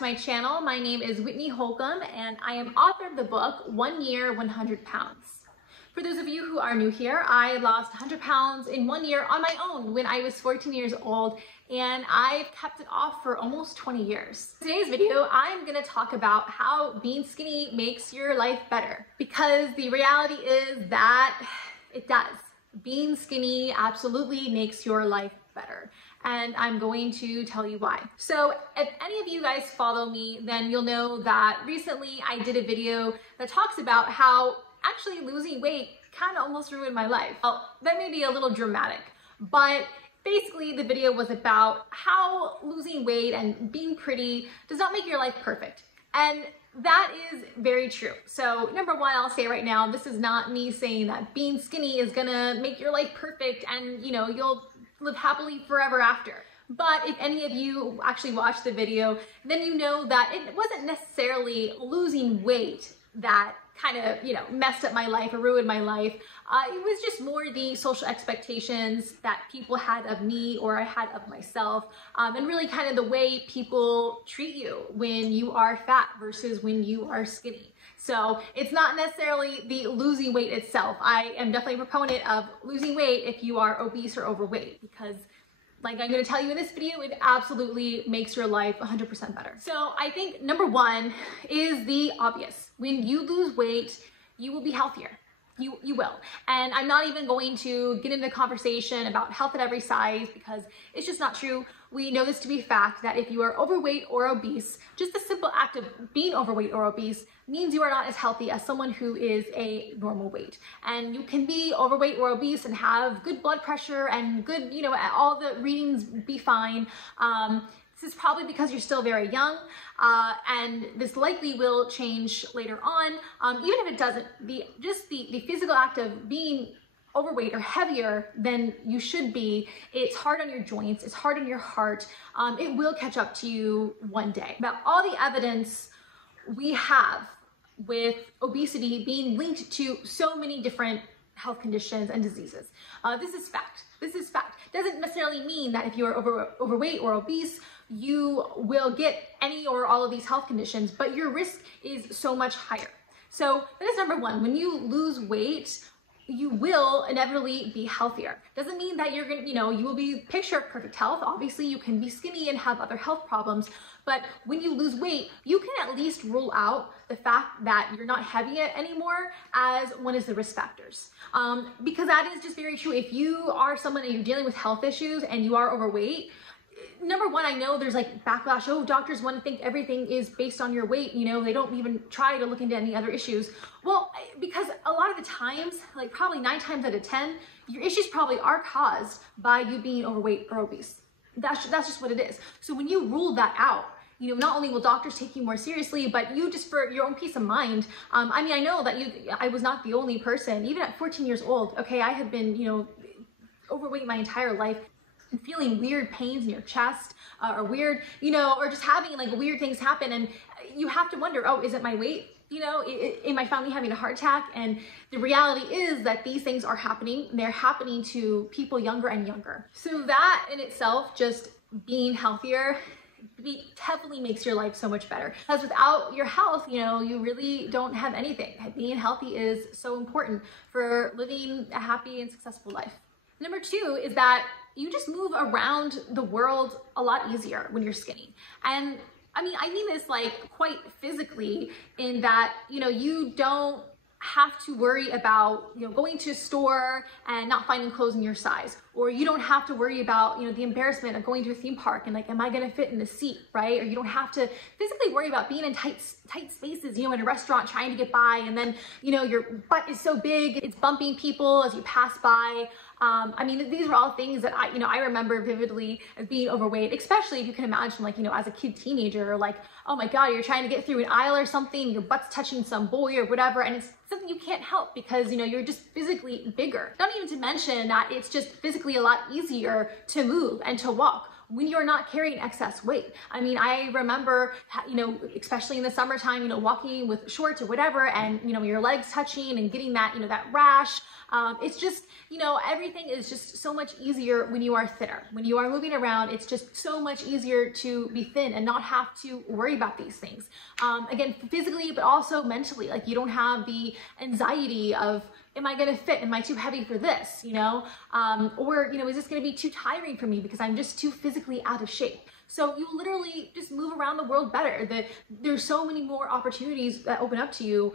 to my channel. My name is Whitney Holcomb and I am author of the book 1 Year, 100 Pounds. For those of you who are new here, I lost 100 pounds in 1 year on my own when I was 14 years old, and I've kept it off for almost 20 years. In today's video, I'm gonna talk about how being skinny makes your life better, because the reality is that it does. Being skinny absolutely makes your life better. And I'm going to tell you why. So if any of you guys follow me, then you'll know that recently I did a video that talks about how actually losing weight kind of almost ruined my life. Well, that may be a little dramatic, but basically the video was about how losing weight and being pretty does not make your life perfect. And that is very true. So number one, I'll say right now, this is not me saying that being skinny is gonna make your life perfect and you'll live happily forever after. But if any of you actually watched the video, then you know that it wasn't necessarily losing weight that kind of, messed up my life or ruined my life. It was just more the social expectations that people had of me or I had of myself, and really kind of the way people treat you when you are fat versus when you are skinny. So it's not necessarily the losing weight itself. I am definitely a proponent of losing weight if you are obese or overweight, because like I'm going to tell you in this video, it absolutely makes your life 100% better. So I think number one is the obvious. When you lose weight, you will be healthier. You will. And I'm not even going to get into a conversation about health at every size, because it's just not true. We know this to be fact that if you are overweight or obese, just the simple act of being overweight or obese means you are not as healthy as someone who is a normal weight. And you can be overweight or obese and have good blood pressure and good, all the readings be fine. This is probably because you're still very young, and this likely will change later on. Even if it doesn't, the physical act of being overweight or heavier than you should be, it's hard on your joints, it's hard on your heart. It will catch up to you one day. About all the evidence we have with obesity being linked to so many different health conditions and diseases. This is fact. This is fact. Doesn't necessarily mean that if you are overweight or obese, you will get any or all of these health conditions, but your risk is so much higher. So that is number one. When you lose weight, you will inevitably be healthier. Doesn't mean that you're gonna, you will be picture perfect health. Obviously, you can be skinny and have other health problems, but when you lose weight, you can at least rule out the fact that you're not heavy anymore as one of the risk factors. Because that is just very true. If you are someone and you're dealing with health issues and you are overweight, number one, I know there's like backlash. Oh, doctors want to think everything is based on your weight. They don't even try to look into any other issues. Well, because a lot of the times, like probably 9 times out of 10, your issues probably are caused by you being overweight or obese. That's just what it is. So when you rule that out, not only will doctors take you more seriously, but you just for your own peace of mind. I know that I was not the only person. Even at 14 years old, okay, I had been, overweight my entire life. And feeling weird pains in your chest or weird, or just having like weird things happen. And you have to wonder, oh, is it my weight? Am I finally having a heart attack? And the reality is that these things are happening. They're happening to people younger and younger. So that in itself, just being healthier, definitely makes your life so much better. Because without your health, you really don't have anything. Being healthy is so important for living a happy and successful life. Number two is that you just move around the world a lot easier when you're skinny. And I mean this like quite physically, in that, you don't have to worry about, going to a store and not finding clothes in your size, or you don't have to worry about, the embarrassment of going to a theme park and like, am I going to fit in the seat, right? Or you don't have to physically worry about being in tight spaces, in a restaurant trying to get by, and then, your butt is so big, it's bumping people as you pass by. These are all things that I remember vividly as being overweight, especially if you can imagine, like, as a teenager, like, oh my God, you're trying to get through an aisle or something, your butt's touching some boy or whatever, and it's something you can't help because, you're just physically bigger. Not even to mention that it's just physically a lot easier to move and to walk when you're not carrying excess weight. I mean, I remember, you know, especially in the summertime, you know, walking with shorts or whatever, and, you know, your legs touching and getting that, you know, that rash. It's just, you know, everything is just so much easier when you are thinner. When you are moving around, it's just so much easier to be thin and not have to worry about these things. Again, physically, but also mentally. Like, you don't have the anxiety of, am I gonna fit? Am I too heavy for this? You know, or, you know, is this gonna be too tiring for me because I'm just too physically out of shape? So you literally just move around the world better. There's so many more opportunities that open up to you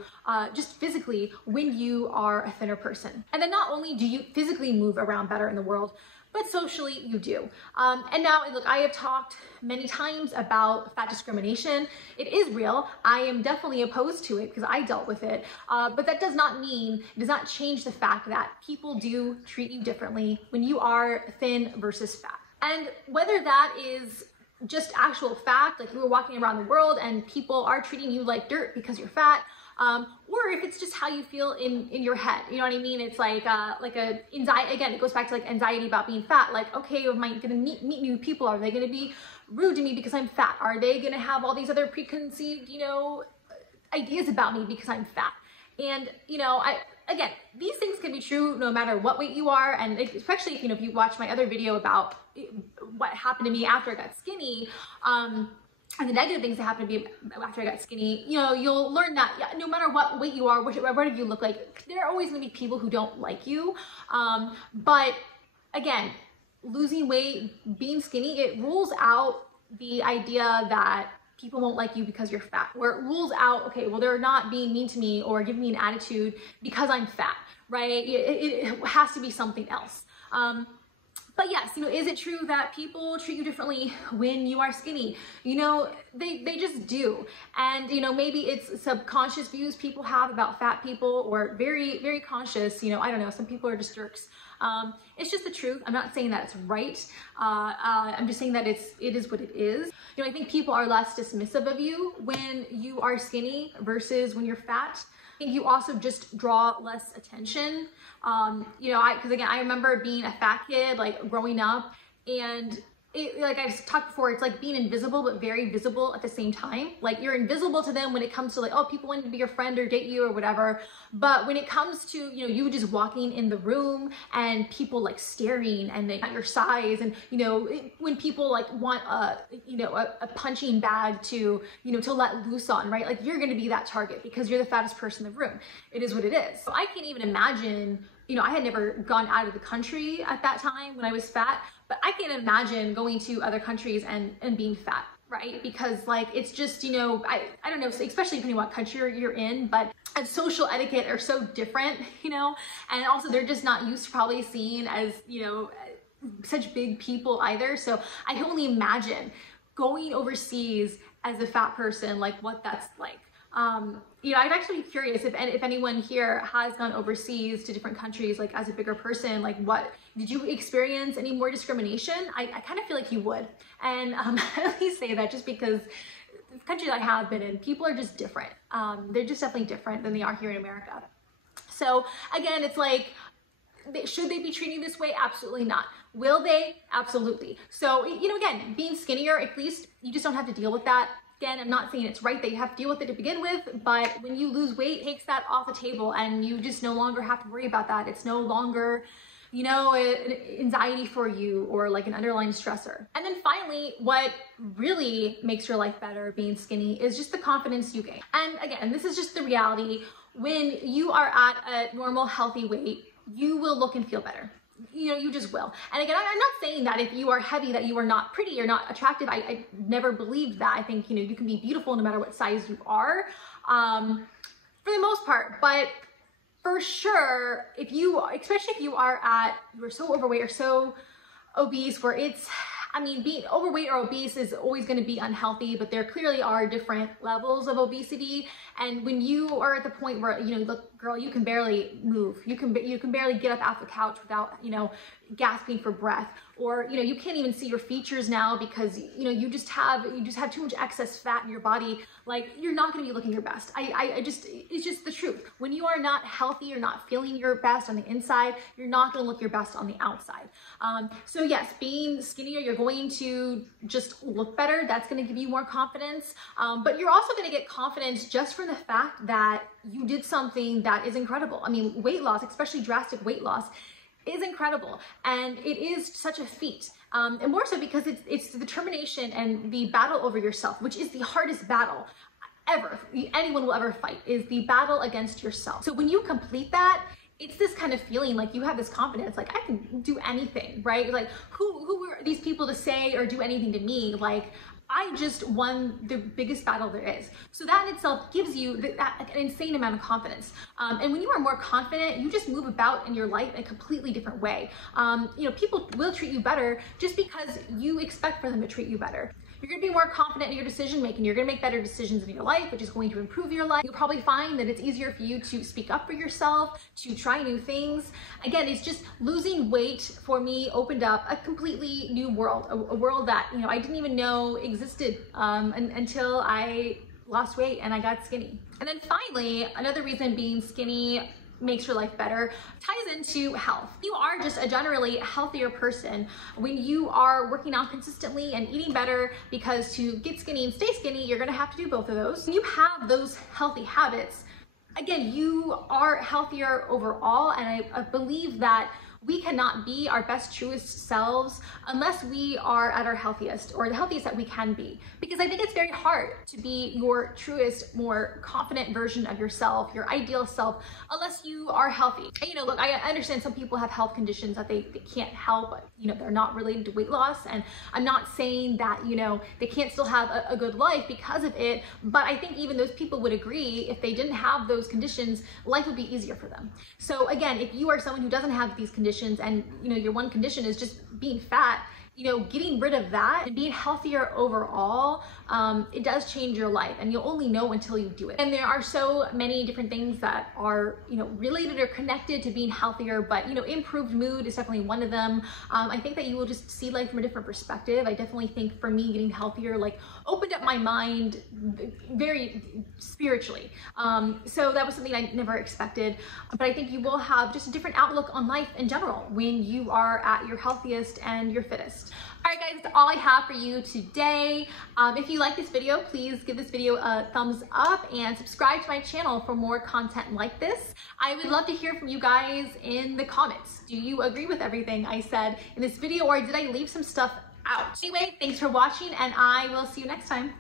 just physically when you are a thinner person. And then not only do you physically move around better in the world, but socially you do. And now, look, I have talked many times about fat discrimination. It is real. I am definitely opposed to it because I dealt with it. But that does not change the fact that people do treat you differently when you are thin versus fat. And whether that is just actual fact, like you were walking around the world and people are treating you like dirt because you're fat, or if it's just how you feel in your head, you know what I mean? It's like a anxiety. Again, it goes back to like anxiety about being fat. Like, okay, am I gonna meet new people? Are they gonna be rude to me because I'm fat? Are they gonna have all these other preconceived, you know, ideas about me because I'm fat? And, you know, again, these things can be true no matter what weight you are. And especially if, you know, if you watch my other video about what happened to me after I got skinny, and the negative things that happened to me after I got skinny, you know, you'll learn that no matter what weight you are, whatever you look like, there are always gonna be people who don't like you. But again, losing weight, being skinny, it rules out the idea that people won't like you because you're fat, or it rules out, okay, well, they're not being mean to me or giving me an attitude because I'm fat, right? It has to be something else. But yes, you know, is it true that people treat you differently when you are skinny? You know, they just do. And, you know, maybe it's subconscious views people have about fat people, or very, very conscious, you know, I don't know, some people are just jerks. It's just the truth. I'm not saying that it's right. I'm just saying that it is what it is. You know, I think people are less dismissive of you when you are skinny versus when you're fat. I think you also just draw less attention. You know, because again, I remember being a fat kid, like growing up, and like I've talked before, it's like being invisible but very visible at the same time. Like, you're invisible to them when it comes to like, oh, people want to be your friend or date you or whatever. But when it comes to, you know, you just walking in the room and people like staring and they at your size, and, you know, when people like want a punching bag to, you know, to let loose on, right? Like, you're going to be that target because you're the fattest person in the room. It is what it is. So I can't even imagine, you know, I had never gone out of the country at that time when I was fat, but I can't imagine going to other countries and being fat, right? Because like, it's just, you know, I don't know, especially depending on what country you're in, but social etiquette are so different, you know, and also they're just not used to probably seeing as, you know, such big people either. So I can only imagine going overseas as a fat person, like what that's like. You know, I'd actually be curious if anyone here has gone overseas to different countries, like as a bigger person, like what, did you experience any more discrimination? I kind of feel like you would. And I only say that just because the countries I have been in, people are just different. They're just definitely different than they are here in America. So again, it's like, should they be treating this way? Absolutely not. Will they? Absolutely. So, you know, again, being skinnier, at least you just don't have to deal with that. Again, I'm not saying it's right that you have to deal with it to begin with, but when you lose weight, it takes that off the table and you just no longer have to worry about that. It's no longer, you know, an anxiety for you or like an underlying stressor. And then finally, what really makes your life better being skinny is just the confidence you gain. And again, this is just the reality. When you are at a normal, healthy weight, you will look and feel better. You know, you just will. And again, I'm not saying that if you are heavy that you are not pretty or not attractive. I never believed that. I think, you know, you can be beautiful no matter what size you are, for the most part. But for sure, if you, especially if you are so overweight or so obese, where it's, I mean, being overweight or obese is always going to be unhealthy, but there clearly are different levels of obesity. And when you are at the point where, you know, look, girl, you can barely move. You can barely get up off the couch without, you know, gasping for breath, or, you know, you can't even see your features now because, you know, you just have too much excess fat in your body. Like, you're not going to be looking your best. It's just the truth. When you are not healthy, you're not feeling your best on the inside, you're not going to look your best on the outside. So yes, being skinnier, you're going to just look better. That's going to give you more confidence. But you're also going to get confidence just from the fact that you did something that is incredible. I mean, weight loss, especially drastic weight loss, is incredible, and it is such a feat, and more so because it's the determination and the battle over yourself, which is the hardest battle ever anyone will ever fight, is the battle against yourself. So when you complete that, it's this kind of feeling like you have this confidence, like, I can do anything, right? Like, who are these people to say or do anything to me? Like, I just won the biggest battle there is. So that in itself gives you an insane amount of confidence. And when you are more confident, you just move about in your life in a completely different way. You know, people will treat you better just because you expect for them to treat you better. You're going to be more confident in your decision making. You're going to make better decisions in your life, which is going to improve your life. You'll probably find that it's easier for you to speak up for yourself, to try new things. Again, it's just losing weight for me opened up a completely new world, a world that, you know, I didn't even know existed until I lost weight and I got skinny. And then finally, another reason being skinny makes your life better ties into health. You are just a generally healthier person when you are working out consistently and eating better, because to get skinny and stay skinny, you're going to have to do both of those. When you have those healthy habits, again, you are healthier overall, and I believe that we cannot be our best, truest selves unless we are at our healthiest, or the healthiest that we can be. Because I think it's very hard to be your truest, more confident version of yourself, your ideal self, unless you are healthy. And, you know, look, I understand some people have health conditions that they can't help, but, you know, they're not related to weight loss. And I'm not saying that, you know, they can't still have a good life because of it. But I think even those people would agree, if they didn't have those conditions, life would be easier for them. So again, if you are someone who doesn't have these conditions, and, you know, your one condition is just being fat, you know, getting rid of that and being healthier overall, it does change your life, and you'll only know until you do it. And there are so many different things that are, you know, related or connected to being healthier, but, you know, improved mood is definitely one of them. I think that you will just see life from a different perspective. I definitely think for me, getting healthier, like, opened up my mind very spiritually. So that was something I never expected, but I think you will have just a different outlook on life in general when you are at your healthiest and your fittest. All right, guys, that's all I have for you today. If you like this video, please give this video a thumbs up and subscribe to my channel for more content like this. I would love to hear from you guys in the comments. Do you agree with everything I said in this video, or did I leave some stuff out? Anyway, thanks for watching, and I will see you next time.